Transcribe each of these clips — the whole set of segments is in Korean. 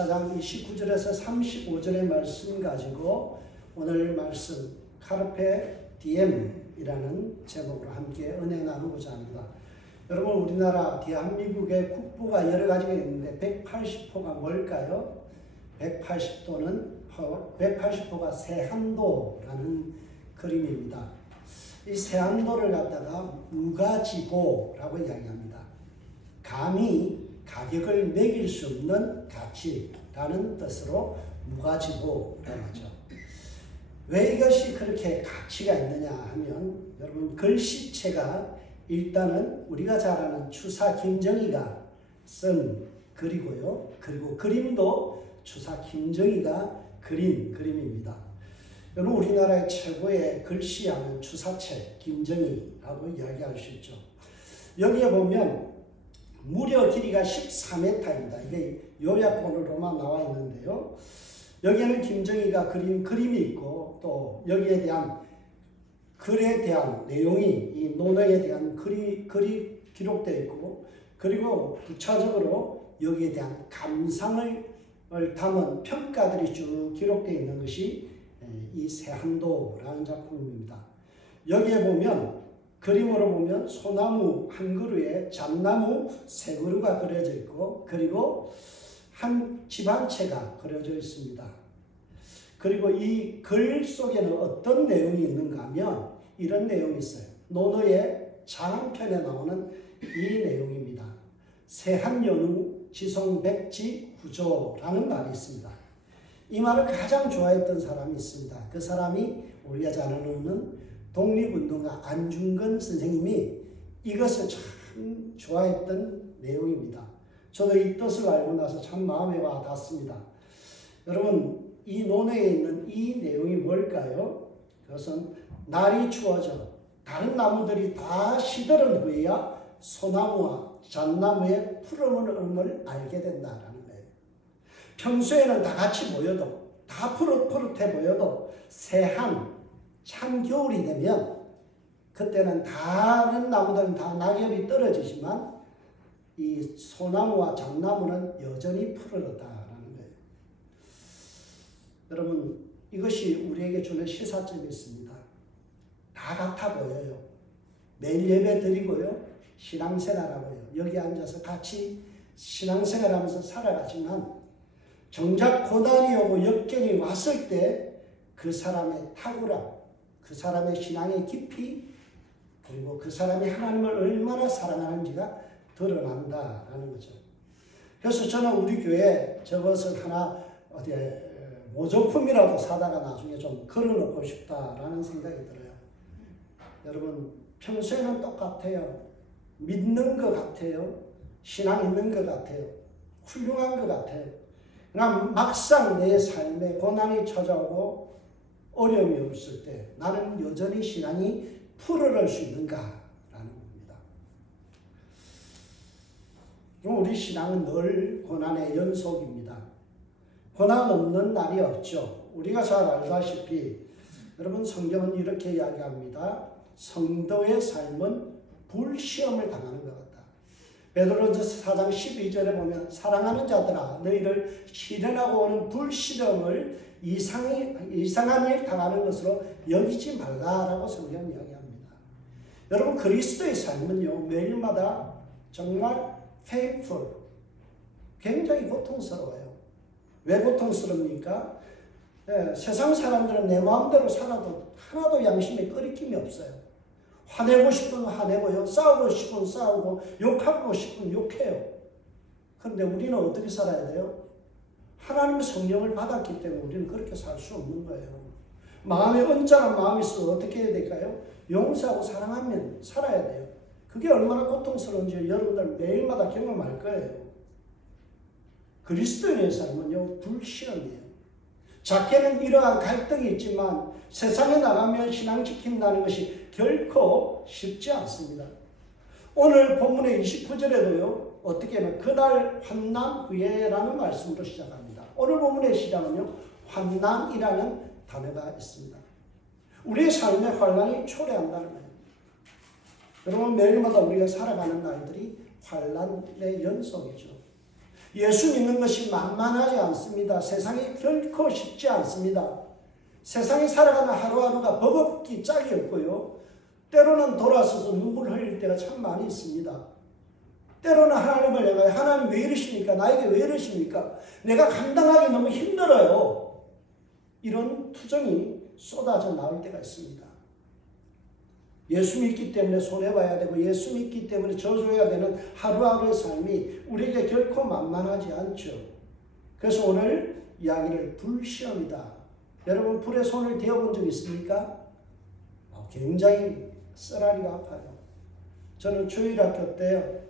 14장 29절에서 35절의 말씀 가지고 오늘 말씀 카르페 디엠이라는 제목으로 함께 은혜 나누고자 합니다. 여러분, 우리나라 대한민국의 국보가 여러 가지가 있는데 180호가 뭘까요? 180호가 세한도라는 그림입니다. 이 세한도를 갖다가 무가지보라고 이야기합니다. 감히 가격을 매길 수 없는 가치라는 뜻으로 무가지보라고 하죠. 왜 이것이 그렇게 가치가 있느냐 하면, 여러분, 글씨체가 일단은 우리가 잘 아는 추사 김정희가 쓴 글이고요. 그리고 그림도 추사 김정희가 그린 그림입니다. 여러분, 우리나라의 최고의 글씨하면 추사체 김정희라고 이야기할 수 있죠. 여기에 보면 무려 길이가 14m입니다. 이게 요약본으로만 나와 있는데요. 여기에는 김정희가 그린 그림이 있고, 또 여기에 대한 글에 대한 내용이, 이 논어에 대한 글이 기록되어 있고, 그리고 부차적으로 여기에 대한 감상을 담은 평가들이 쭉 기록되어 있는 것이 이 세한도라는 작품입니다. 여기에 보면, 그림으로 보면 소나무 한 그루에 잣나무 세 그루가 그려져 있고, 그리고 한 집 한 채가 그려져 있습니다. 그리고 이 글 속에는 어떤 내용이 있는가 하면 이런 내용이 있어요. 논어의 장편에 나오는 이 내용입니다. 세한연우 지성백지 구조라는 말이 있습니다. 이 말을 가장 좋아했던 사람이 있습니다. 그 사람이 우리가 잘 아는 독립운동가 안중근 선생님이 이것을 참 좋아했던 내용입니다. 저도 이 뜻을 알고 나서 참 마음에 와 닿습니다. 여러분, 이 논어에 있는 이 내용이 뭘까요? 그것은 날이 추워져 다른 나무들이 다 시들은 후에야 소나무와 잣나무의 푸르름을 알게 된다라는 거예요. 평소에는 다 같이 모여도, 다 푸릇푸릇해 보여도 새한 찬 겨울이 되면 그때는 다른 나무들은 다 낙엽이 떨어지지만 이 소나무와 잣나무는 여전히 푸르르다라는 거예요. 여러분, 이것이 우리에게 주는 시사점이 있습니다. 다 같아 보여요. 매일 예배 드리고요. 신앙생활하고요. 여기 앉아서 같이 신앙생활하면서 살아가지만 정작 고난이 오고 역경이 왔을 때 그 사람의 탁월함, 그 사람의 신앙의 깊이, 그리고 그 사람이 하나님을 얼마나 사랑하는지가 드러난다라는 거죠. 그래서 저는 우리 교회에 저것을 하나 모조품이라도 사다가 나중에 좀 걸어놓고 싶다라는 생각이 들어요. 여러분, 평소에는 똑같아요. 믿는 것 같아요. 신앙 있는 것 같아요. 훌륭한 것 같아요. 그러나 막상 내 삶에 고난이 찾아오고 어려움이 없을 때 나는 여전히 신앙이 푸르를 수 있는가라는 겁니다. 우리 신앙은 늘 고난의 연속입니다. 고난 없는 날이 없죠. 우리가 잘 알다시피 여러분, 성경은 이렇게 이야기합니다. 성도의 삶은 불시험을 당하는 것 같다. 베드로전서 4장 12절에 보면 사랑하는 자들아 너희를 시련하고 오는 불시험을 이상한 일 당하는 것으로 여기지 말라라고 성경은 이야기합니다. 여러분, 그리스도의 삶은요, 매일마다 정말 painful, 굉장히 고통스러워요. 왜 고통스럽니까? 세상 사람들은 내 마음대로 살아도 하나도 양심에 끓이김이 없어요. 화내고 싶으면 화내고요. 싸우고 싶으면 싸우고, 욕하고 싶으면 욕해요. 그런데 우리는 어떻게 살아야 돼요? 하나님의 성령을 받았기 때문에 우리는 그렇게 살 수 없는 거예요. 마음에 언짢은 마음이 있어 어떻게 해야 될까요? 용서하고 사랑하면 살아야 돼요. 그게 얼마나 고통스러운지 여러분들 매일마다 경험할 거예요. 그리스도인의 삶은요, 불시험이에요. 작게는 이러한 갈등이 있지만 세상에 나가면 신앙 지킨다는 것이 결코 쉽지 않습니다. 오늘 본문의 29절에도요, 어떻게 하면 그날 환난 후에라는 말씀으로 시작합니다. 오늘 본문의 시작은요, 환난이라는 단어가 있습니다. 우리의 삶에 환난이 초래한다는 거예요. 여러분, 매일마다 우리가 살아가는 날들이 환난의 연속이죠. 예수 믿는 것이 만만하지 않습니다. 세상이 결코 쉽지 않습니다. 세상에 살아가는 하루하루가 버겁기 짝이 없고요. 때로는 돌아서서 눈물 흘릴 때가 참 많이 있습니다. 때로는 하나님을 향하여 하나님 왜 이러십니까? 나에게 왜 이러십니까? 내가 감당하기 너무 힘들어요. 이런 투정이 쏟아져 나올 때가 있습니다. 예수 믿기 때문에 손해봐야 되고 예수 믿기 때문에 저주해야 되는 하루하루의 삶이 우리에게 결코 만만하지 않죠. 그래서 오늘 이야기를 불시험이다. 여러분 불에 손을 대어본 적 있습니까? 굉장히 쓰라리가 아파요. 저는 주일학교 때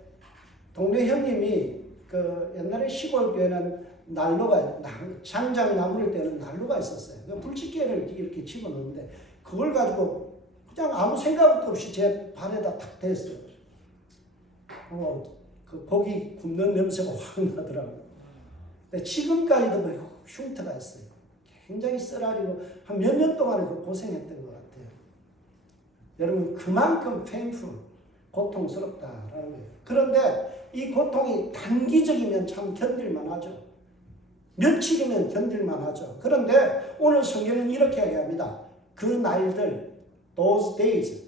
동네 형님이 옛날에 시골 교회는 난로가 장작나무를 때는 난로가 있었어요. 불집게를 이렇게 집어넣는데 그걸 가지고 그냥 아무 생각 없이 제 발에다 탁 대었어요. 그 고기 굽는 냄새가 확 나더라고요. 근데 지금까지도 그 흉터가 있어요. 굉장히 쓰라리고 한 몇 년 동안 고생했던 것 같아요. 여러분 그만큼 painful, 고통스럽다라는 거예요. 그런데 이 고통이 단기적이면 참 견딜만 하죠. 며칠이면 견딜만 하죠. 그런데 오늘 성경은 이렇게 이야기합니다. 그 날들, those days,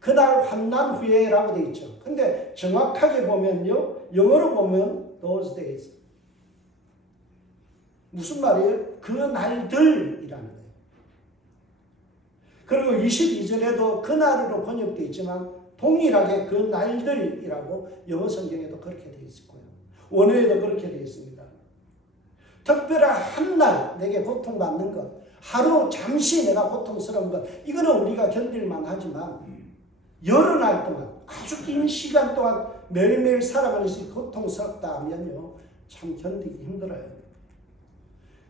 그날 환난 후에라고 되어 있죠. 근데 정확하게 보면요, 영어로 보면 those days. 무슨 말이에요? 그 날들이라는 거예요. 그리고 22절에도 그날으로 번역되어 있지만 동일하게 그 날들이라고 영어 성경에도 그렇게 되어 있을 거예요. 원어에도 그렇게 되어 있습니다. 특별한 한 날 내게 고통받는 것, 하루 잠시 내가 고통스러운 것, 이거는 우리가 견딜만 하지만 여러 날 동안 아주 긴 시간 동안 매일매일 살아가는 것이 고통스럽다 하면요 참 견디기 힘들어요.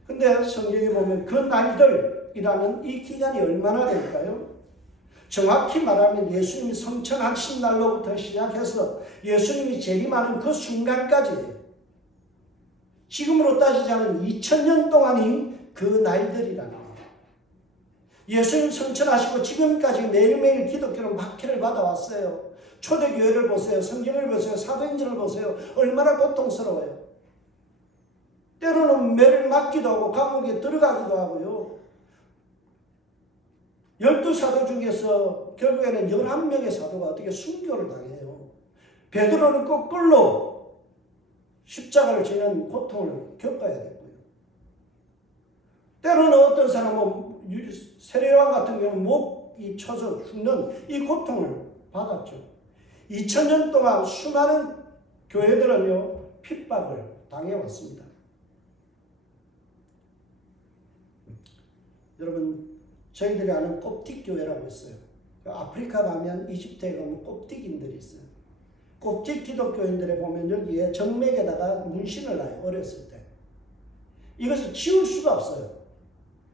근데 성경에 보면 그 날들이라는 이 기간이 얼마나 될까요? 정확히 말하면 예수님이 성천하신 날로부터 시작해서 예수님이 재림하는 그 순간까지 지금으로 따지자면 2000년 동안이 그 날들이라는 거예요. 예수님 성천하시고 지금까지 매일매일 기독교는 박해를 받아왔어요. 초대교회를 보세요. 성경을 보세요. 사도행전을 보세요. 얼마나 고통스러워요. 때로는 매를 맞기도 하고 감옥에 들어가기도 하고요. 12사도 중에서 결국에는 11명의 사도가 어떻게 순교를 당해요. 베드로는 거꾸로 십자가를 지는 고통을 겪어야 되고요. 때로는 어떤 사람은 세례요한 같은 경우는 목이 쳐서 죽는 이 고통을 받았죠. 2000년 동안 수많은 교회들은요 핍박을 당해왔습니다. 여러분 저희들이 아는 콥틱교회라고 있어요. 아프리카 가면 이집트에 가면 콥틱인들이 있어요. 콥틱 기독교인들에 보면 여기에 정맥에다가 문신을 놔요. 어렸을 때. 이것을 지울 수가 없어요.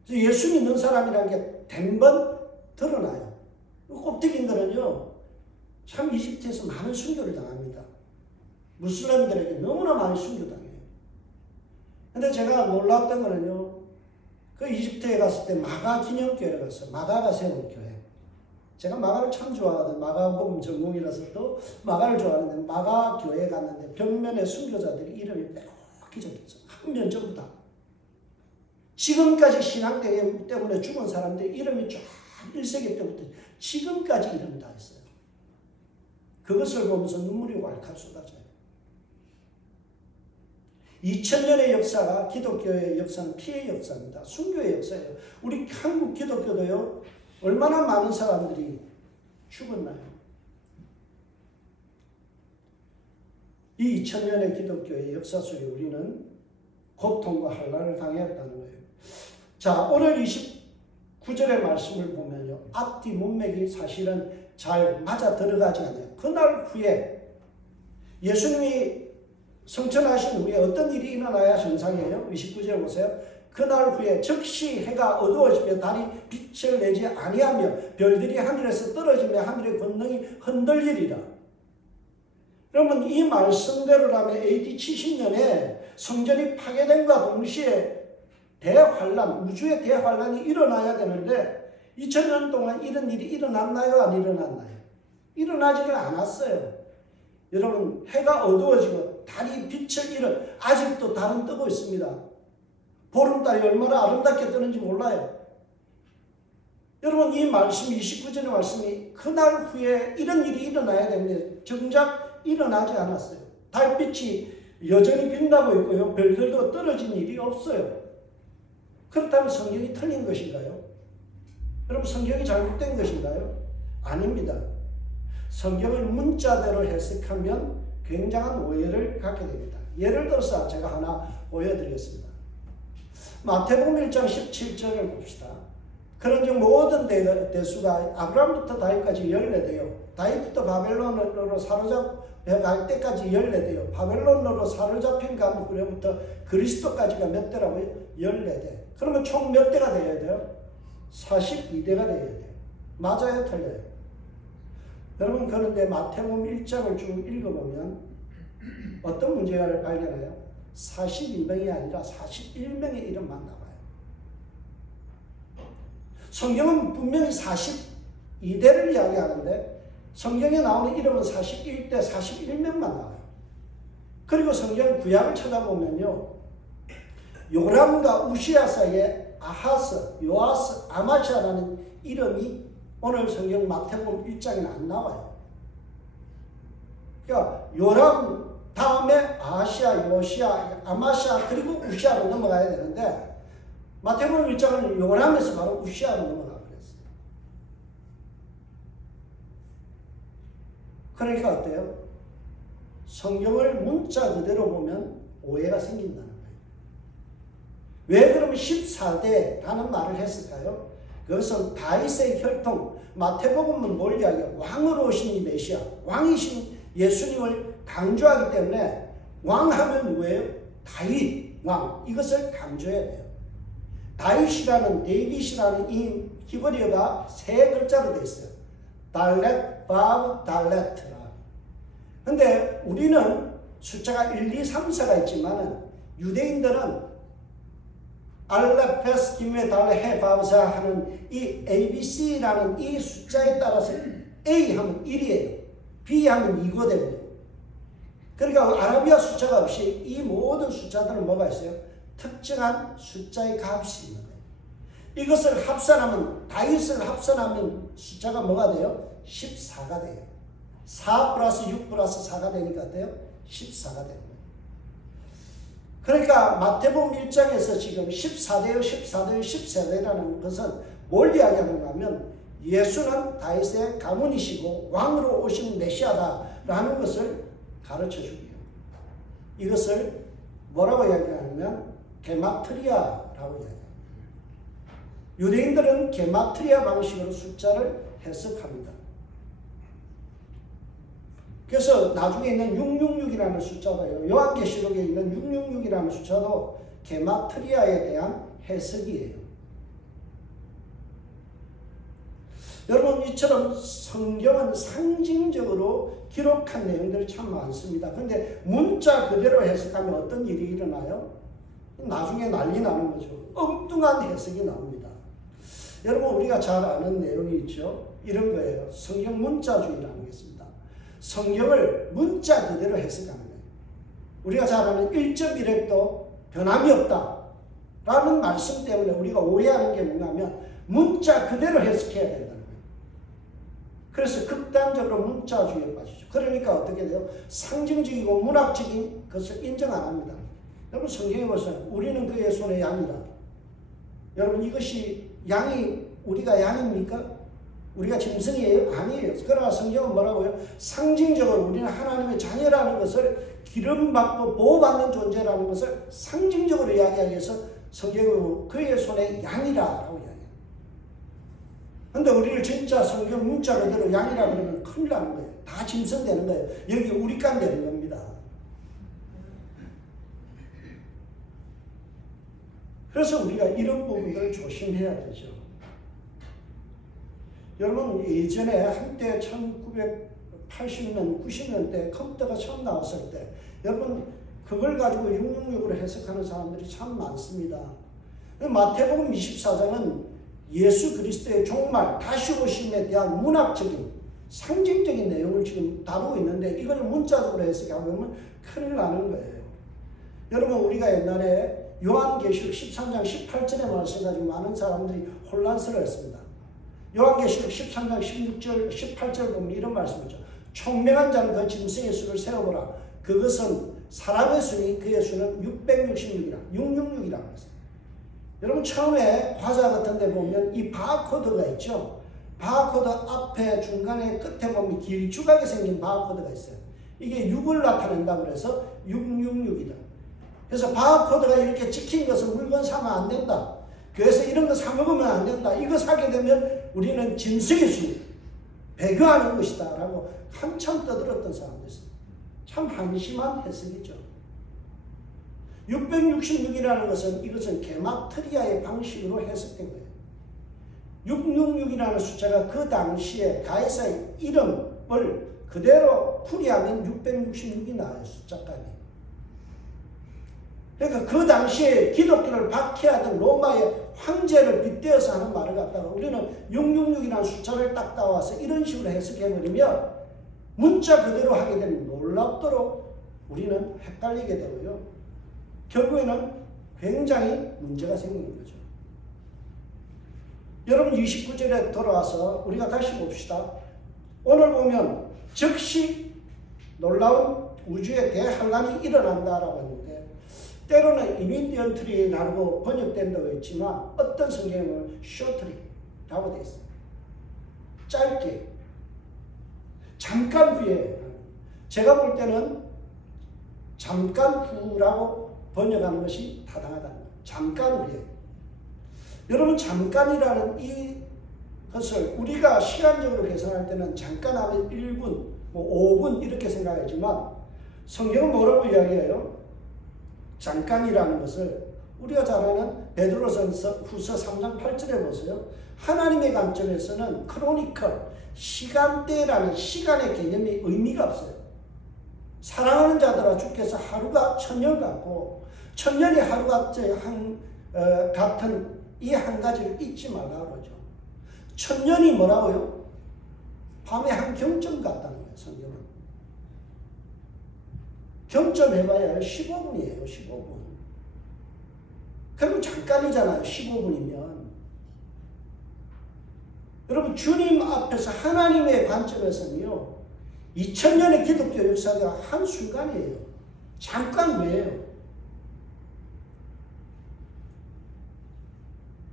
그래서 예수 믿는 사람이라는 게 된 번 드러나요. 콥틱인들은요 참 이집트에서 많은 순교를 당합니다. 무슬림들에게 너무나 많이 순교당해요. 근데 제가 놀랐던 거는요, 그 이집트에 갔을 때 마가 기념교회를 갔어요. 마가가 세운 교회. 제가 마가를 참 좋아하거든요. 마가복음 전공이라서 또 마가를 좋아하는데 마가 교회에 갔는데 벽면에 순교자들이 이름이 빼곡히 적혔어요. 한 면 전부 다. 지금까지 신앙 때문에 죽은 사람들 이름이 쫙 1세기 때부터 지금까지 이름이 다 있어요. 그것을 보면서 눈물이 왈칵 쏟아져요. 2000년의 역사가 기독교의 역사는 피해 역사입니다. 순교의 역사예요. 우리 한국 기독교도요. 얼마나 많은 사람들이 죽었나요? 이 2000년의 기독교의 역사 속에 우리는 고통과 환난을 당했다는 거예요. 자, 오늘 29절의 말씀을 보면요. 앞뒤 문맥이 사실은 잘 맞아 들어가지 않아요. 그날 후에 예수님이 성천하신 후에 어떤 일이 일어나야 정상이에요? 29절 보세요. 그날 후에 즉시 해가 어두워지며 달이 빛을 내지 아니하며 별들이 하늘에서 떨어지며 하늘의 권능이 흔들리리라. 그러면 이 말씀대로라면 AD 70년에 성전이 파괴됨과 동시에 대환란, 우주의 대환란이 일어나야 되는데 2000년 동안 이런 일이 일어났나요? 안 일어났나요? 일어나지를 않았어요. 여러분 해가 어두워지고 달이 빛을 잃어 아직도 달은 뜨고 있습니다. 보름달이 얼마나 아름답게 뜨는지 몰라요. 여러분 이 말씀 29절의 말씀이 그날 후에 이런 일이 일어나야 되는데 정작 일어나지 않았어요. 달빛이 여전히 빛나고 있고요. 별들도 떨어진 일이 없어요. 그렇다면 성경이 틀린 것인가요? 여러분 성경이 잘못된 것인가요? 아닙니다. 성경을 문자대로 해석하면 굉장한 오해를 갖게 됩니다. 예를 들어서 제가 하나 보여드리겠습니다. 마태복음 1장 17절을 봅시다. 그런즉 모든 대수가 아브라함부터 다윗까지 14대요. 다윗부터 바벨론으로 사로잡혀갈 때까지 14대요. 바벨론으로 사로잡힌 간 후로부터 그리스도까지가 몇 대라고요? 14대. 그러면 총 몇 대가 되어야 돼요? 42대가 되어야 돼요. 맞아요? 틀려요? 여러분 그런데 마태복음 1장을 쭉 읽어보면 어떤 문제를 발견해요? 42명이 아니라 41명의 이름만 나와요. 성경은 분명히 42대를 이야기하는데 성경에 나오는 이름은 41대, 41명만 나와요. 그리고 성경 구약을 찾아보면요. 요람과 우시아 사이에 아하스, 요아스, 아마시아라는 이름이 오늘 성경 마태복음 1장에는 안 나와요. 그러니까 요람 다음에 아하시아, 요시아, 아마시아 그리고 우시아로 넘어가야 되는데 마태복음 1장은 요람에서 바로 우시아로 넘어가 버렸어요. 그러니까 어때요? 성경을 문자 그대로 보면 오해가 생긴다는 거예요. 왜 그러면 14대라는 말을 했을까요? 그것은 다윗의 혈통, 마태복음은 뭘 이야기해요? 왕으로 오신 이 메시아, 왕이신 예수님을 강조하기 때문에 왕하면 누구예요? 다윗 왕, 이것을 강조해야 돼요. 다윗이라는 데이빗이라는 이 히브리어가 세 글자로 되어 있어요. 달렛, 바브, 달렛라. 근데 우리는 숫자가 1, 2, 3, 4가 있지만은 유대인들은 알레페스, 기메, 달레, 해, 바브사 하는 이 ABC라는 이 숫자에 따라서 A 하면 1이에요. B 하면 2가 되고요. 그러니까 아라비아 숫자가 없이 이 모든 숫자들은 뭐가 있어요? 특정한 숫자의 값이 있는 거예요. 이것을 합산하면 다윗을 합산하면 숫자가 뭐가 돼요? 14가 돼요. 4 플러스 6 플러스 4가 되니까 어때요? 14가 되는 거예요. 그러니까 마태복음 1장에서 지금 14대요, 14대요, 14대라는 것은 뭘 이야기하는가 하면 예수는 다윗의 가문이시고 왕으로 오신 메시아다라는 것을 가르쳐 주기요. 이것을 뭐라고 이야기하냐면 게마트리아라고 이야기합니다. 유대인들은 게마트리아 방식으로 숫자를 해석합니다. 그래서 나중에 있는 666이라는 숫자가요. 요한계시록에 있는 666이라는 숫자도 게마트리아에 대한 해석이에요. 여러분 이처럼 성경은 상징적으로 기록한 내용들이 참 많습니다. 그런데 문자 그대로 해석하면 어떤 일이 일어나요? 나중에 난리 나는 거죠. 엉뚱한 해석이 나옵니다. 여러분 우리가 잘 아는 내용이 있죠. 이런 거예요. 성경 문자주의라는 게 있습니다. 성경을 문자 그대로 해석하는 거예요. 우리가 잘 아는 1.1획도 변함이 없다 라는 말씀 때문에 우리가 오해하는 게 뭐냐면 문자 그대로 해석해야 된다는 거예요. 그래서 극단적으로 문자주의에 빠지죠. 그러니까 어떻게 돼요? 상징적이고 문학적인 것을 인정 안 합니다. 여러분 성경에 보세요. 우리는 그의 손의 양이다. 여러분 이것이 양이 우리가 양입니까? 우리가 짐승이에요? 아니에요. 그러나 성경은 뭐라고요? 상징적으로 우리는 하나님의 자녀라는 것을 기름받고 보호받는 존재라는 것을 상징적으로 이야기하기 위해서 성경에 그의 손에 양이라고 이야기해요. 근데 우리를 진짜 성경 문자 그대로 양이라 그러면 큰일 나는 거예요. 다 짐승 되는 거예요. 여기 우리 간 되는 겁니다. 그래서 우리가 이런 부분들을 조심해야 되죠. 여러분 예전에 한때 1980년, 90년대 컴퓨터가 처음 나왔을 때 여러분 그걸 가지고 666으로 해석하는 사람들이 참 많습니다. 마태복음 24장은 예수 그리스도의 종말, 다시 오심에 대한 문학적인 상징적인 내용을 지금 다루고 있는데 이걸 문자적으로 해석하면 큰일 나는 거예요. 여러분 우리가 옛날에 요한계시록 13장 18절의 말씀 가지고 많은 사람들이 혼란스러웠습니다. 요한계시록 13장 16절 18절 보면 이런 말씀이죠. 총명한 자는 그 짐승의 수를 세어보라. 그것은 사람의 수니 그의 수는 666이라 666이라고 했어요. 여러분 처음에 과자 같은 데 보면 이 바코드가 있죠. 바코드 앞에 중간에 끝에 보면 길쭉하게 생긴 바코드가 있어요. 이게 6을 나타낸다고 해서 666이다. 그래서 바코드가 이렇게 찍힌 것은 물건 사면 안 된다. 그래서 이런 거 사 먹으면 안 된다. 이거 사게 되면 우리는 짐승의 수, 배교하는 것이다 라고 한참 떠들었던 사람들 있어요. 참 한심한 해석이죠. 666이라는 것은 이것은 게마트리아의 방식으로 해석된 거예요. 666이라는 숫자가 그 당시에 가이사의 이름을 그대로 풀이하면 666이 나와요. 숫자값이. 그러니까 그 당시에 기독교를 박해하던 로마의 황제를 빗대어서 하는 말을 갖다가 우리는 666이라는 숫자를 딱 따와서 이런 식으로 해석해버리면 문자 그대로 하게 되면 놀랍도록 우리는 헷갈리게 되고요. 결국에는 굉장히 문제가 생기는 거죠. 여러분 29절에 돌아와서 우리가 다시 봅시다. 오늘 보면 즉시 놀라운 우주의 대환란이 일어난다라고 했는데 때로는 이민디언트리라고 번역된다고 했지만 어떤 성경은 쇼트리라고 되어 있어요. 짧게 잠깐 후에 제가 볼 때는 잠깐 후라고 번역하는 것이 타당하다. 잠깐 후에. 여러분 잠깐이라는 이 것을 우리가 시간적으로 계산할 때는 잠깐 하면 1분, 5분 이렇게 생각하지만 성경은 뭐라고 이야기해요? 잠깐이라는 것을 우리가 잘 아는 베드로전서 후서 3장 8절에 보세요. 하나님의 관점에서는 크로니컬, 시간대라는 시간의 개념이 의미가 없어요. 사랑하는 자들아 주께서 하루가 천년 같고 천년이 하루 같은 이 한 가지를 잊지 말라 그러죠. 천년이 뭐라고요? 밤의 한 경점 같다는 거예요. 성경은. 경점 해봐야 15분이에요. 15분. 그럼 잠깐이잖아요. 15분이면. 여러분 주님 앞에서 하나님의 관점에서는요. 2000년의 기독교 역사가 한순간이에요. 잠깐 후에요.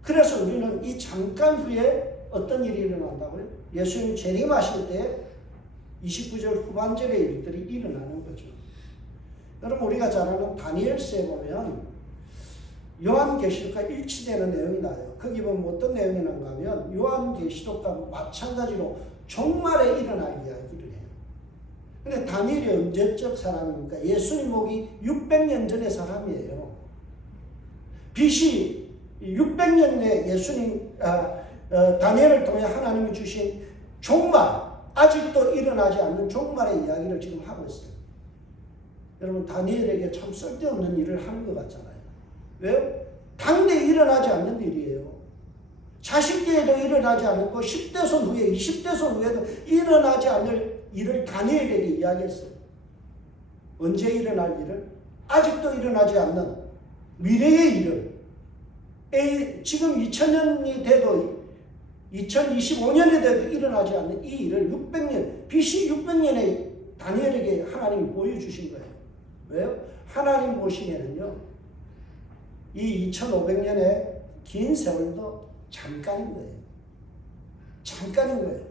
그래서 우리는 이 잠깐 후에 어떤 일이 일어난다고요? 예수님 재림하실 때 29절 후반절의 일들이 일어나는 거죠. 여러분 우리가 잘 아는 다니엘서에 보면 요한계시록과 일치되는 내용이 나요. 거기 보면 어떤 내용이 나는가 하면 요한계시록과 마찬가지로 종말에 일어날 이야기를 해요. 근데 다니엘이 언제적 사람입니까? 예수님 오기 600년 전의 사람이에요. BC 600년에 예수님 다니엘을 통해 하나님이 주신 종말, 아직도 일어나지 않는 종말의 이야기를 지금 하고 있어요. 여러분 다니엘에게 참 쓸데없는 일을 하는 것 같잖아요. 왜요? 당대에 일어나지 않는 일이에요. 자식 때에도 일어나지 않았고 10대손 후에 20대손 후에도 일어나지 않을 일을 다니엘에게 이야기했어요. 언제 일어날 일을? 아직도 일어나지 않는 미래의 일을 지금 2000년이 돼도 2025년이 돼도 일어나지 않는 이 일을 600년, BC 600년에 다니엘에게 하나님이 보여주신 거예요. 왜요? 하나님 보시기에는요, 이 2500년의 긴 세월도 잠깐인 거예요. 잠깐인 거예요.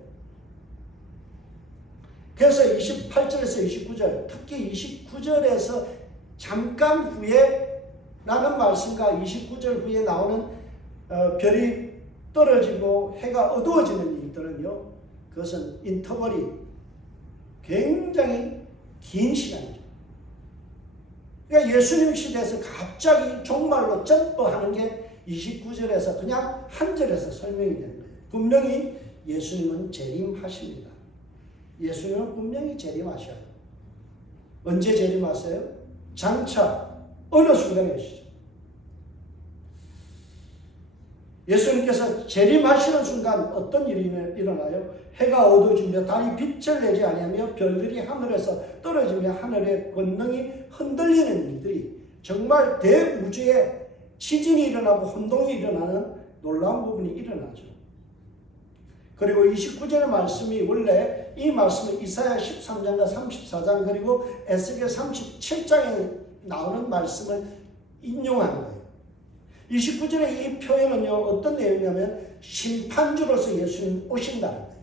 그래서 28절에서 29절, 특히 29절에서 잠깐 후에 라는 말씀과 29절 후에 나오는 별이 떨어지고 해가 어두워지는 일들은요, 그것은 인터벌이 굉장히 긴 시간이죠. 그러니까 예수님 시대에서 갑자기 종말로 점프하는 게 29절에서 그냥 한 절에서 설명이 되는 거예요. 분명히 예수님은 재림하십니다. 예수님은 분명히 재림하셔요. 언제 재림하세요? 장차 어느 순간에 오시죠. 예수님께서 재림하시는 순간 어떤 일이 일어나요? 해가 어두워지며 달이 빛을 내지 아니하며 별들이 하늘에서 떨어지며 하늘의 권능이 흔들리는 일들이 정말 대우주에 지진이 일어나고 혼동이 일어나는 놀라운 부분이 일어나죠. 그리고 29절의 말씀이 원래 이 말씀은 이사야 13장과 34장 그리고 에스겔 37장에 나오는 말씀을 인용한 거예요. 29절의 이 표현은요, 어떤 내용이냐면 심판주로서 예수님 오신다는 거예요.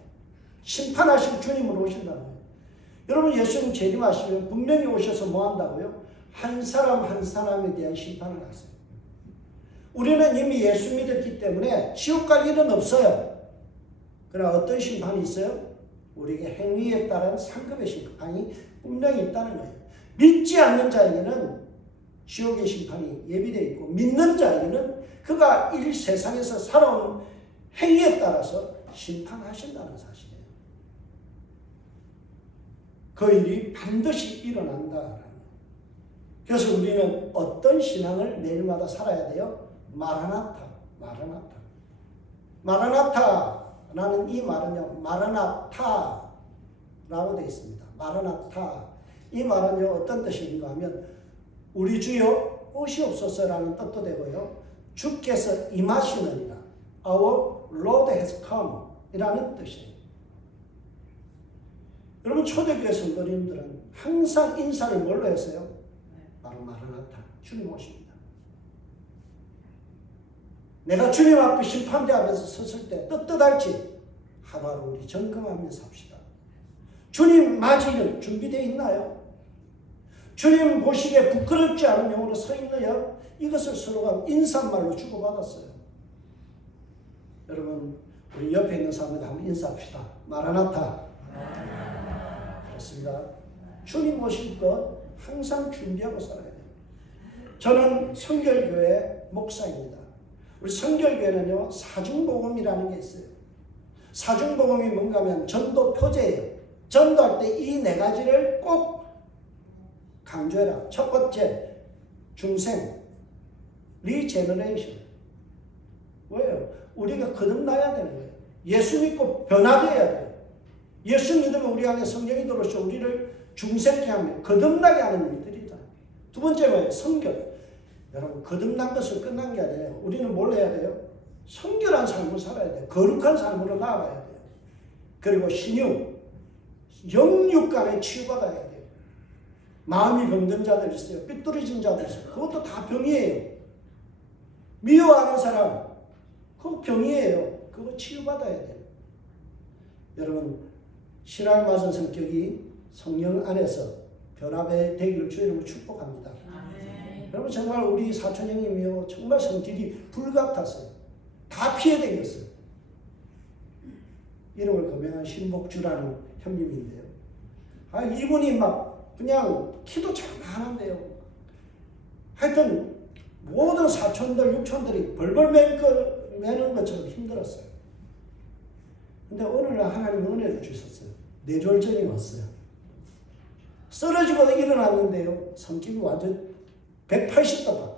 심판하신 주님으로 오신다는 거예요. 여러분, 예수님 재림하시면 분명히 오셔서 뭐 한다고요? 한 사람 한 사람에 대한 심판을 하세요. 우리는 이미 예수 믿었기 때문에 지옥 갈 일은 없어요. 그러나 어떤 심판이 있어요? 우리에게 행위에 따른 상급의 심판이 분명히 있다는 거예요. 믿지 않는 자에게는 지옥의 심판이 예비되어 있고, 믿는 자에게는 그가 이 세상에서 살아온 행위에 따라서 심판하신다는 사실이에요. 그 일이 반드시 일어난다라는 거예요. 그래서 우리는 어떤 신앙을 매일마다 살아야 돼요? 마라나타, 마라나타. 마라나타라는 이 말은요, 마라나타라고 되어 있습니다. 마라나타. 이 말은요, 어떤 뜻인가 하면, 우리 주여 오시옵소서라는 뜻도 되고요, 주께서 임하시느니라, Our Lord has come 이라는 뜻이에요. 여러분, 초대교회 성도님들은 항상 인사를 뭘로 했어요? 바로 마라나타, 주님 오십니다. 내가 주님 앞에 심판대 앞에서 섰을 때 떳떳할지 하루하루 우리 점검하면서 삽시다. 주님 맞이는 준비되어 있나요? 주님 보시기에 부끄럽지 않은 영으로 서 있느냐? 이것을 서로가 인사말로 주고받았어요. 여러분, 우리 옆에 있는 사람들 한번 인사합시다. 마라나타. 그렇습니다. 주님 오실 것 항상 준비하고 살아야 돼요. 저는 성결교회 목사입니다. 우리 성결교회는요, 사중복음이라는 게 있어요. 사중복음이 뭔가 하면 전도 표제예요. 전도할 때 이 네 가지를 꼭 강조해라. 첫 번째, 중생, 리제너레이션. 왜요? 우리가 거듭나야 되는 거예요. 예수 믿고 변화되어야 돼요. 예수 믿으면 우리 안에 성령이 들어오셔 우리를 중생케 하며 거듭나게 하는 일들이다. 두 번째 뭐예요? 성결. 여러분, 거듭난 것을 끝난 게 아니에요. 우리는 뭘 해야 돼요? 성결한 삶을 살아야 돼요. 거룩한 삶으로 나아가야 돼요. 그리고 신유, 영육간에 치유받아야 돼요. 마음이 병든 자들 있어요. 삐뚤어진 자들 있어요. 그것도 다 병이에요. 미워하는 사람, 그거 병이에요. 그거 치유받아야 돼요. 여러분, 신앙 맞은 성격이 성령 안에서 변화되기를 주님으로 축복합니다. 여러분, 정말 우리 사촌형님이요, 정말 성질이 불같았어요. 다 피해 다녔어요. 이름을 거명한 신복주라는 형님인데요. 이분이 막 그냥 키도 참 하는데요. 하여튼 모든 사촌들, 육촌들이 벌벌 매는 것처럼 힘들었어요. 근데 어느 날 하나님 은혜를 주셨어요. 뇌졸전이 왔어요. 쓰러지고 일어났는데요, 성격이 완전 180도 봐.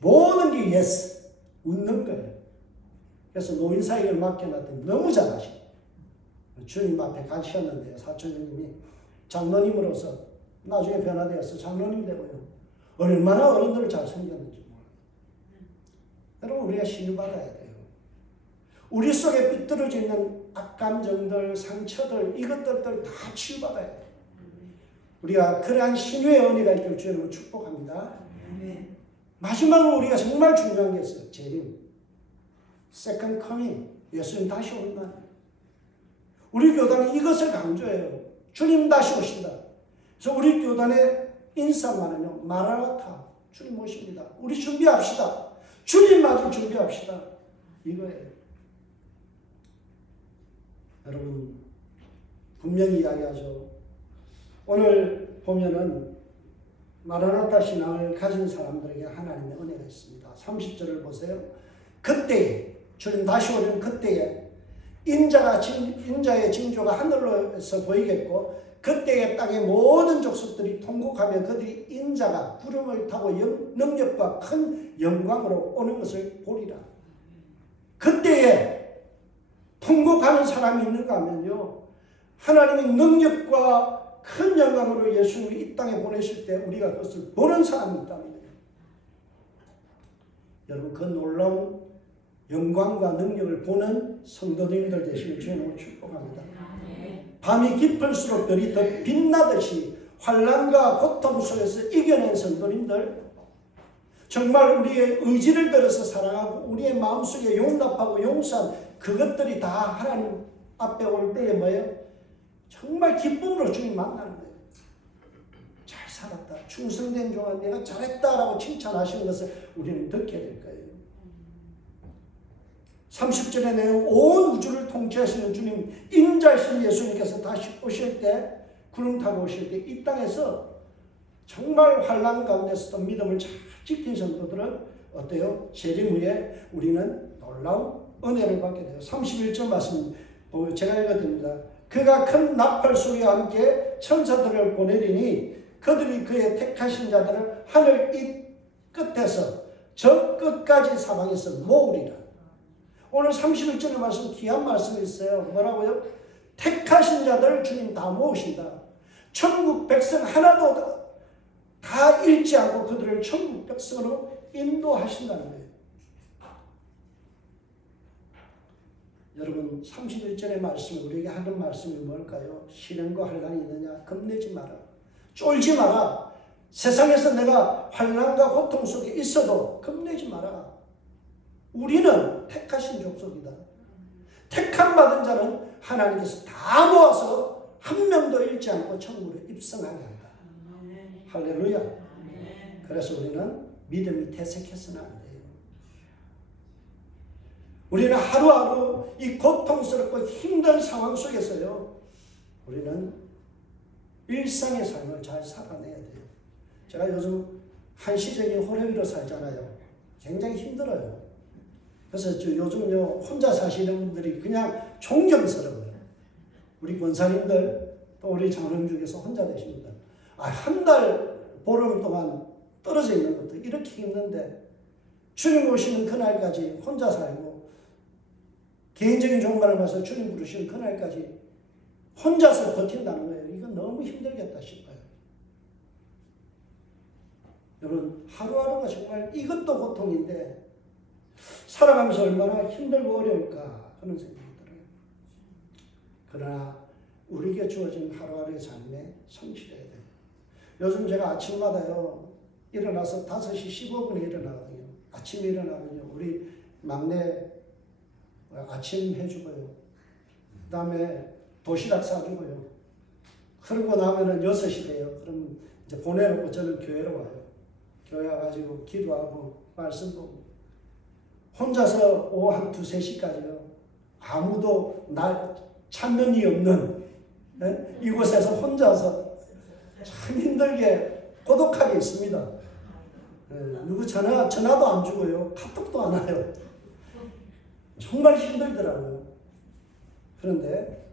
모든 게 예스. 웃는 거예요. 그래서 노인사역을 맡겨놨더니 너무 잘하시고, 주님 앞에 가셨는데요, 사촌님이 장로님으로서 나중에 변화되어서 장로님 되고요. 얼마나 어른들을 잘 섬겼는지 몰라요. 여러분, 우리가 신유받아야 돼요. 우리 속에 삐뚤어져 있는 악감정들, 상처들, 이것들을 다 치유받아야 돼요. 우리가 그러한 신유의 은혜가 있기를 주님으로 축복합니다. 마지막으로 우리가 정말 중요한 게 있어요. 재림. Second coming. 예수님 다시 온다. 우리 교단은 이것을 강조해요. 주님 다시 오신다. 그래서 우리 교단의 인사만은요, 마라나타. 주님 오십니다. 우리 준비합시다. 주님 맞을 준비합시다. 이거예요. 여러분, 분명히 이야기하죠. 오늘 보면은 마라나타 신앙을 가진 사람들에게 하나님의 은혜가 있습니다. 30절을 보세요. 그때에, 주님 다시 오는 그때에 인자의 징조가 하늘로서 보이겠고, 그때에 땅의 모든 족속들이 통곡하며 그들이 인자가 구름을 타고 능력과 큰 영광으로 오는 것을 보리라. 그때에 통곡하는 사람이 있는가 하면요, 하나님의 능력과 큰 영광으로 예수님을 이 땅에 보내실 때 우리가 그것을 보는 사람이 있답니다. 여러분, 그 놀라운 영광과 능력을 보는 성도님들 되시길 주님으로 축복합니다. 밤이 깊을수록 별이 더 빛나듯이 환난과 고통 속에서 이겨낸 성도님들, 정말 우리의 의지를 들어서 사랑하고 우리의 마음속에 용납하고 용서한 그것들이 다 하나님 앞에 올 때에 뭐예요? 정말 기쁨으로 주님 만나는 거예요. 잘 살았다, 충성된 종아, 내가 잘했다라고 칭찬하시는 것을 우리는 듣게 될 거예요. 30절의 내용, 온 우주를 통치하시는 주님, 인자이신 예수님께서 다시 오실 때, 구름 타고 오실 때 이 땅에서 정말 환난 가운데서도 믿음을 잘 지킨 성도들은 어때요? 재림 후에 우리는 놀라운 은혜를 받게 돼요. 31절 말씀 제가 읽어드립니다. 그가 큰 나팔 소리와 함께 천사들을 보내리니 그들이 그의 택하신 자들을 하늘 이 끝에서 저 끝까지 사방에서 모으리라. 오늘 31절의 말씀 귀한 말씀이 있어요. 뭐라고요? 택하신 자들을 주님 다 모으신다. 천국 백성 하나도 다 잃지 않고 그들을 천국 백성으로 인도하신다는 거예요. 여러분, 31절의 말씀이 우리에게 하는 말씀이 뭘까요? 시련과 환난이 있느냐? 겁내지 마라. 쫄지 마라. 세상에서 내가 환난과 고통 속에 있어도 겁내지 마라. 우리는 택하신 족속이다. 택함 받은 자는 하나님께서 다 모아서 한 명도 잃지 않고 천국에 입성하게 한다. 할렐루야. 그래서 우리는 믿음이 퇴색해서는 안 돼요. 우리는 하루하루 이 고통스럽고 힘든 상황 속에서요, 우리는 일상의 삶을 잘 살아내야 돼요. 제가 요즘 한시적인 호래비로 살잖아요. 굉장히 힘들어요. 그래서 요즘요, 혼자 사시는 분들이 그냥 존경스러워요. 우리 권사님들, 또 우리 장로님 중에서 혼자 되십니다. 한 달 보름 동안 떨어져 있는 것도 이렇게 힘든데 주님 오시는 그날까지 혼자 살고 개인적인 종말을 봐서 주님 부르시는 그날까지 혼자서 버틴다는 거예요. 이건 너무 힘들겠다 싶어요. 여러분, 하루하루가 정말 이것도 고통인데 살아가면서 얼마나 힘들고 어려울까 하는 생각이 들어요. 그러나 우리에게 주어진 하루하루의 삶에 성실해야 돼요. 요즘 제가 아침마다요, 일어나서 5시 15분에 일어나거든요. 아침에 일어나면요, 우리 막내 아침 해주고요. 그 다음에 도시락 싸주고요. 그러고 나면은 6시 돼요. 그럼 이제 보내놓고 저는 교회로 와요. 교회 와가지고 기도하고 말씀 보고. 혼자서 오후 한 2, 3시까지요. 아무도 날 찾는 이 없는 이곳에서 혼자서 참 힘들게 고독하게 있습니다. 누구 전화도 안 주고요. 카톡도 안 와요. 정말 힘들더라고요. 그런데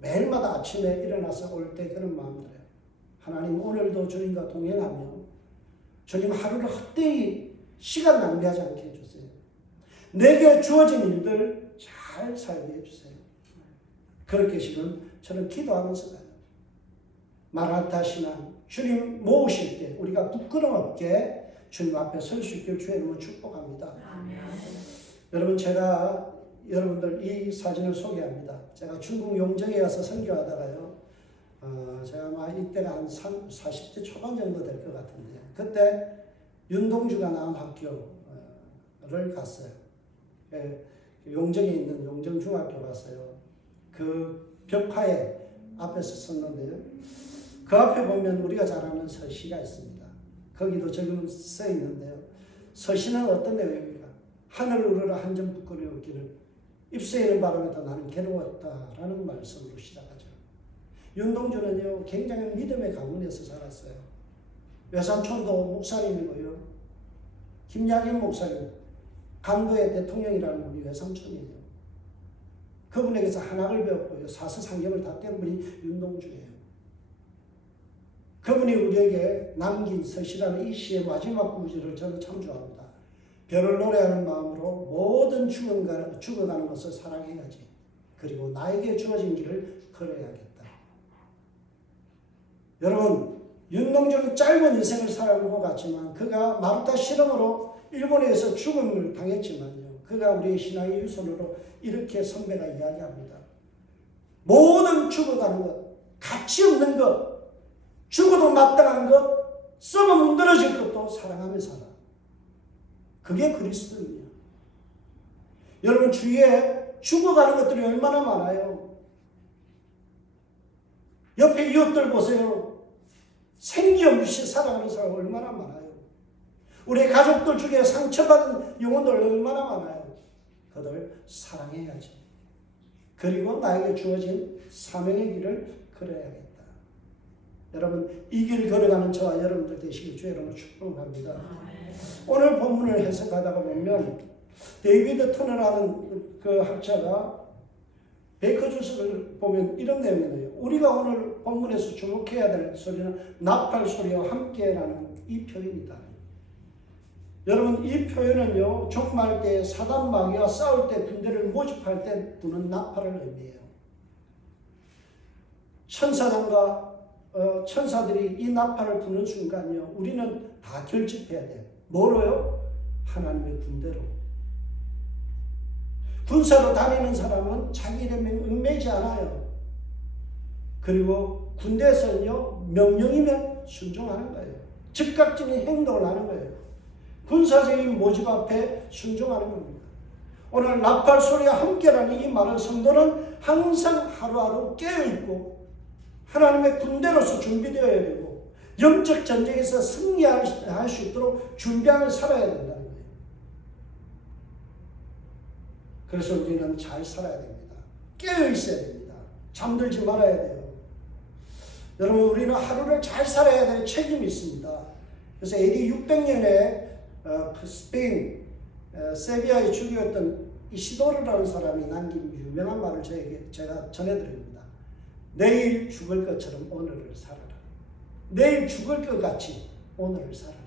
매일마다 아침에 일어나서 올 때 그런 마음 들어요. 하나님, 오늘도 주님과 동행하며 주님 하루를 헛되이 시간 낭비하지 않게 해주세요. 내게 주어진 일들 잘 살게 해주세요. 그렇게 지금 저는 기도하면서 가요. 마라나타 신앙, 주님 모으실 때 우리가 부끄럼 없게 주님 앞에 설 수 있길 주의 이름으로 축복합니다. 아멘. 여러분, 제가 여러분들 이 사진을 소개합니다. 제가 중국 용정에 가서 선교하다가요, 제가 아마 이때가 한 40대 초반 정도 될 것 같은데, 그때 윤동주가 나온 학교를 갔어요. 용정에 있는 용정중학교 갔어요. 그 벽화에 앞에서 섰는데요, 그 앞에 보면 우리가 잘 아는 서시가 있습니다. 거기도 적용 써 있는데요, 서시는 어떤 내용입니까? 하늘 우러러 한 점 부끄러우기를 입새이는 바람에도 나는 괴로웠다라는 말씀으로 시작하죠. 윤동주는요, 굉장히 믿음의 가문에서 살았어요. 외삼촌도 목사님이고요, 김양현 목사님, 강도의 대통령이라는 분이 외삼촌이에요. 그분에게서 한학을 배웠고요, 사서상경을 다 뗀 분이 윤동주예요. 그분이 우리에게 남긴 서시라는 이 시의 마지막 구절을 저는 참 좋아합니다. 별을 노래하는 마음으로 모든 죽어가는 것을 사랑해야지. 그리고 나에게 주어진 길을 걸어야겠다. 여러분, 윤동주는 짧은 인생을 살아온 것 같지만 그가 마르타 실험으로 일본에서 죽음을 당했지만요. 그가 우리의 신앙의 유선으로 이렇게 선배가 이야기합니다. 모든 죽어가는 것, 가치 없는 것, 죽어도 마땅한 것, 썩어 문드러질 것도 사랑하며 살아. 그게 그리스도입니다. 여러분, 주위에 죽어가는 것들이 얼마나 많아요. 옆에 이웃들 보세요. 생기 없이 살아가는 사람 얼마나 많아요. 우리 가족들 중에 상처받은 영혼들 얼마나 많아요. 그들 사랑해야지. 그리고 나에게 주어진 사명의 길을 걸어야겠다. 여러분, 이 길 걸어가는 저와 여러분들 되시길 주의 이름으로 축복합니다. 오늘 본문을 해석하다가 보면 데이비드 터너라는 그 학자가 베이커 주석을 보면 이런 내용이 나요. 우리가 오늘 본문에서 주목해야 될 소리는 나팔 소리와 함께라는 이 표현이다. 여러분, 이 표현은요, 종말 때 사단 마귀와 싸울 때 군대를 모집할 때 부는 나팔을 의미해요. 천사들이 이 나팔을 부는 순간요, 우리는 다 결집해야 돼요. 뭐로요? 하나님의 군대로. 군사로 다니는 사람은 자기 이름에 얽매이지 않아요. 그리고 군대에서는요, 명령이면 순종하는 거예요. 즉각적인 행동을 하는 거예요. 군사적인 모집 앞에 순종하는 겁니다. 오늘 나팔 소리와 함께라는 이 말은 성도는 항상 하루하루 깨어있고 하나님의 군대로서 준비되어야 되고 영적 전쟁에서 승리할 수 있도록 준비하며 살아야 된다는 거예요. 그래서 우리는 잘 살아야 됩니다. 깨어있어야 됩니다. 잠들지 말아야 돼요. 여러분, 우리는 하루를 잘 살아야 될 책임이 있습니다. 그래서 AD 600년에 그 스페인 세비야의 주교였던 이시도르라는 사람이 남긴 유명한 말을 제가 전해드립니다. 내일 죽을 것처럼 오늘을 살아라. 내일 죽을 것 같이 오늘을 살아라.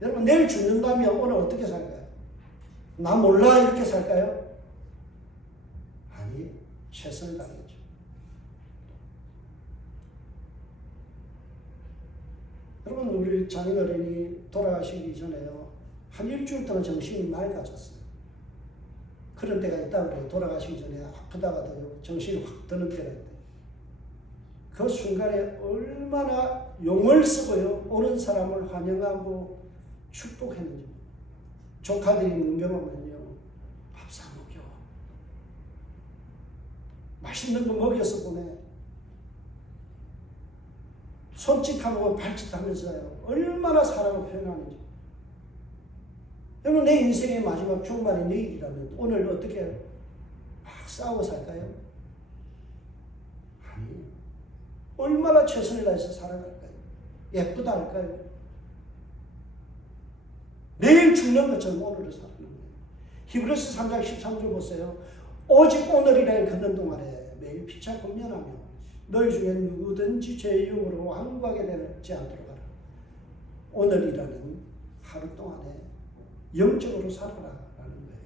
여러분, 내일 죽는다면 오늘 어떻게 살까요? 나 몰라 이렇게 살까요? 아니, 최선을 다하겠죠. 여러분, 우리 장인어른이 돌아가시기 전에요, 한 일주일 동안 정신이 맑아졌어요. 그런 때가 있다고 그래요. 돌아가시기 전에 아프다가도 정신이 확 드는 때가 있대요. 그 순간에 얼마나 용을 쓰고요, 오는 사람을 환영하고 축복했는지. 조카들이 문경오면요, 밥 사 먹여, 맛있는 거 먹여서 보내, 손짓하고 발짓하면서요, 얼마나 사랑을 표현하는지. 여러분, 내 인생의 마지막 종말이 내일이라면 오늘 어떻게 막 싸우고 살까요? 아니, 얼마나 최선을 다해서 살아갈까요? 예쁘다 할까요? 내일 죽는 것처럼 오늘을 사는 거예요. 히브리서 3장 13절 보세요. 오직 오늘이라 걷는 동안에 매일 피차 권면하며 너희 중에 누구든지 죄의 유혹으로 완고하게 되지 않도록 하라. 오늘이라는 하루 동안에 영적으로 살아라라는 거예요.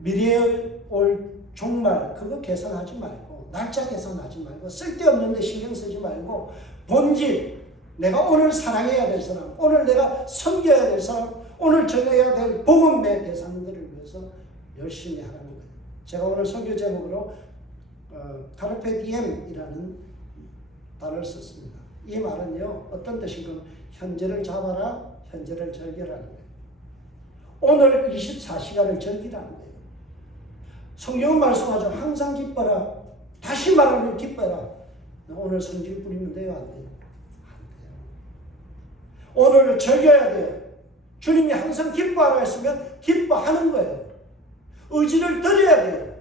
미래에 올 종말 그거 계산하지 말고, 날짜 계산하지 말고, 쓸데없는 데 신경 쓰지 말고, 본질, 내가 오늘 사랑해야 될 사람, 오늘 내가 섬겨야 될 사람, 오늘 정해야 될 복음의 대상들을 위해서 열심히 하라는 거예요. 제가 오늘 설교 제목으로 카르페 디엠이라는 단어를 썼습니다. 이 말은요, 어떤 뜻인가? 현재를 잡아라, 현재를 즐기라는 거예요. 오늘 24시간을 즐기라는 거예요. 성경은 말씀하죠. 항상 기뻐라. 다시 말하면 기뻐라. 오늘 성질 부리면 돼요, 안 돼요? 오늘을 즐겨야 돼요. 주님이 항상 기뻐하라 했으면 기뻐하는 거예요. 의지를 드려야 돼요.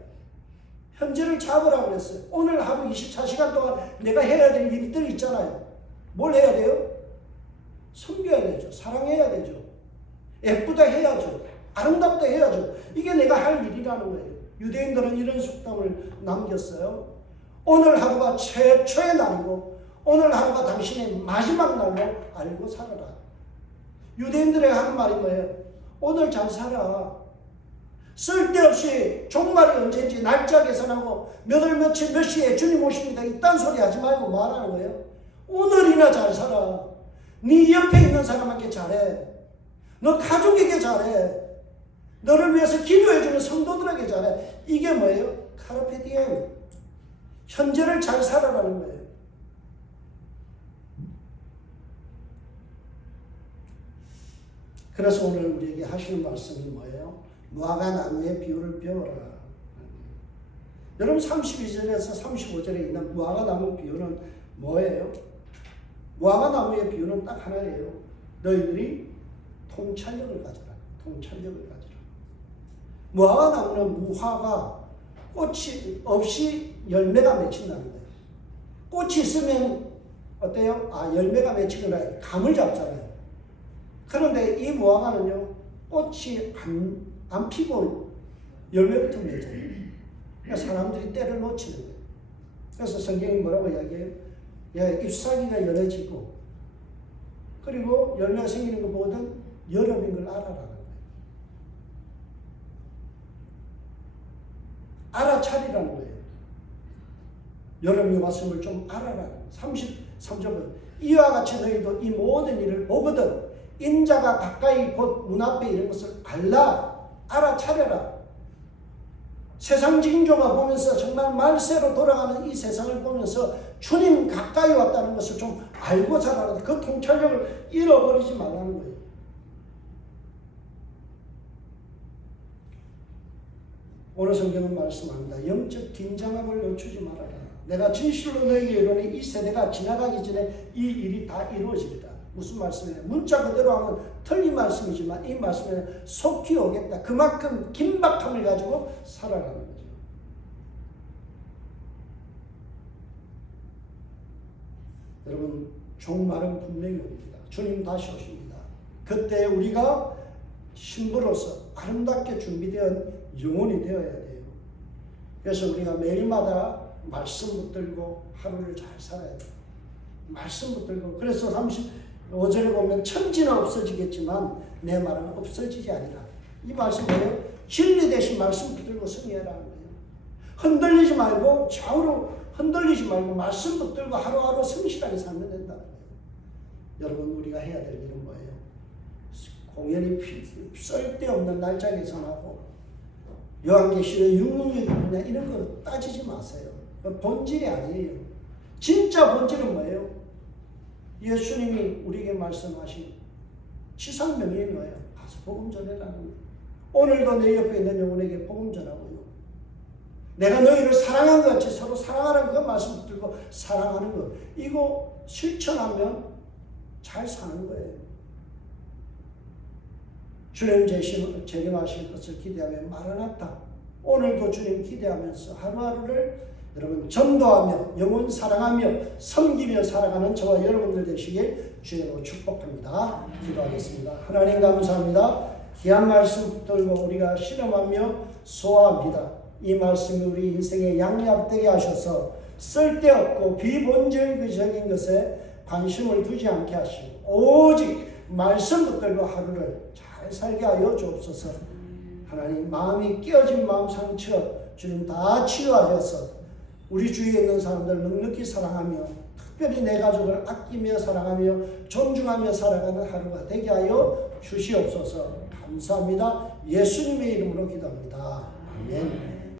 현재를 잡으라고 그랬어요. 오늘 하루 24시간 동안 내가 해야 될 일들이 있잖아요. 뭘 해야 돼요? 섬겨야 되죠. 사랑해야 되죠. 예쁘다 해야죠. 아름답다 해야죠. 이게 내가 할 일이라는 거예요. 유대인들은 이런 속담을 남겼어요. 오늘 하루가 최초의 날이고 오늘 하루가 당신의 마지막 날로 알고 살아라. 유대인들에게 하는 말이 뭐예요? 오늘 잘 살아. 쓸데없이 종말이 언제인지 날짜 계산하고 몇 월 며칠 몇 시에 주님 오십니다. 이딴 소리 하지 말고 말하는 거예요. 오늘이나 잘 살아. 네 옆에 있는 사람에게 잘해. 너 가족에게 잘해. 너를 위해서 기도해주는 성도들에게 잘해. 이게 뭐예요? 카르페 디엠. 현재를 잘 살아라는 거예요. 그래서 오늘 우리에게 하시는 말씀이 뭐예요? 무화과 나무의 비유를 배워라. 여러분 32절에서 35절에 있는 무화과 나무 비유는 뭐예요? 무화과 나무의 비유는 딱 하나예요. 너희들이 통찰력을 가져라. 통찰력을 가져라. 무화과 나무는 무화과 꽃이 없이 열매가 맺힌다는 거예요. 꽃이 있으면 어때요? 열매가 맺히거나 감을 잡잖아요. 그런데 이 무화과는요, 꽃이 안 피고 열매부터 맺어요. 그러니까 사람들이 때를 놓치는 거예요. 그래서 성경이 뭐라고 이야기해요? 잎사귀가 열어지고, 그리고 열매가 생기는 거 보거든 여름인 걸 알아라는 거예요. 알아차리라는 거예요. 여름이 왔음을 좀 알아라. 33절은 이와 같이 너희도 이 모든 일을 보거든 인자가 가까이 곧 문 앞에 이런 것을 알아차려라. 세상 징조가 보면서 정말 말세로 돌아가는 이 세상을 보면서 주님 가까이 왔다는 것을 좀 알고 살아라. 그 통찰력을 잃어버리지 말라는 거예요. 오늘 성경은 말씀합니다. 영적 긴장함을 늦추지 말아라. 내가 진실로 너희에게 이르노니 이 세대가 지나가기 전에 이 일이 다 이루어지리라. 무슨 말씀이에요? 문자 그대로 하면 틀린 말씀이지만 이 말씀에 속히 오겠다. 그만큼 긴박함을 가지고 살아가는 거죠. 여러분, 종말은 분명히 옵니다. 주님 다시 오십니다. 그때 우리가 신부로서 아름답게 준비된 영혼이 되어야 돼요. 그래서 우리가 매일마다 말씀 붙들고 하루를 잘 살아야 돼요. 말씀 붙들고. 그래서 35절에 보면 천지는 없어지겠지만 내 말은 없어지지 아니라. 이 말씀 뭐예요? 진리 대신 말씀 붙들고 승리하라는 거예요. 흔들리지 말고 좌우로 흔들리지 말고 말씀 붙들고 하루하루 성실하게 살면 된다는 거예요. 여러분, 우리가 해야 될 일은 뭐예요? 공연히 쓸데없는 날짜 계산하고 요한계시록 666이냐 이런 거 따지지 마세요. 본질이 아니에요. 진짜 본질은 뭐예요? 예수님이 우리에게 말씀하신 지상명령이 뭐예요? 가서 복음 전해라는 거예요. 오늘도 내 옆에 있는 영혼에게 복음 전하고요. 내가 너희를 사랑한 것 같이 서로 사랑하라는 그 말씀 붙들고 사랑하는 것. 이거 실천하면 잘 사는 거예요. 주님 재림하실 것을 기대하며 마라나타. 오늘도 주님 기대하면서 하루하루를 여러분 전도하며 영혼 사랑하며 섬기며 살아가는 저와 여러분들 되시길 주님으로 축복합니다. 기도하겠습니다. 하나님 감사합니다. 귀한 말씀 붙들고 우리가 실험하며 소화합니다. 이 말씀이 우리 인생에 양약되게 하셔서 쓸데없고 비본질적인 것에 관심을 두지 않게 하시고 오직 말씀 붙들고 하루를 잘 살게 하여 주옵소서. 하나님, 마음이 깨어진 마음 상처 주님 다 치유하셔서 우리 주위에 있는 사람들 넉넉히 사랑하며 특별히 내 가족을 아끼며 사랑하며 존중하며 살아가는 하루가 되게 하여 주시옵소서. 감사합니다. 예수님의 이름으로 기도합니다. 아멘.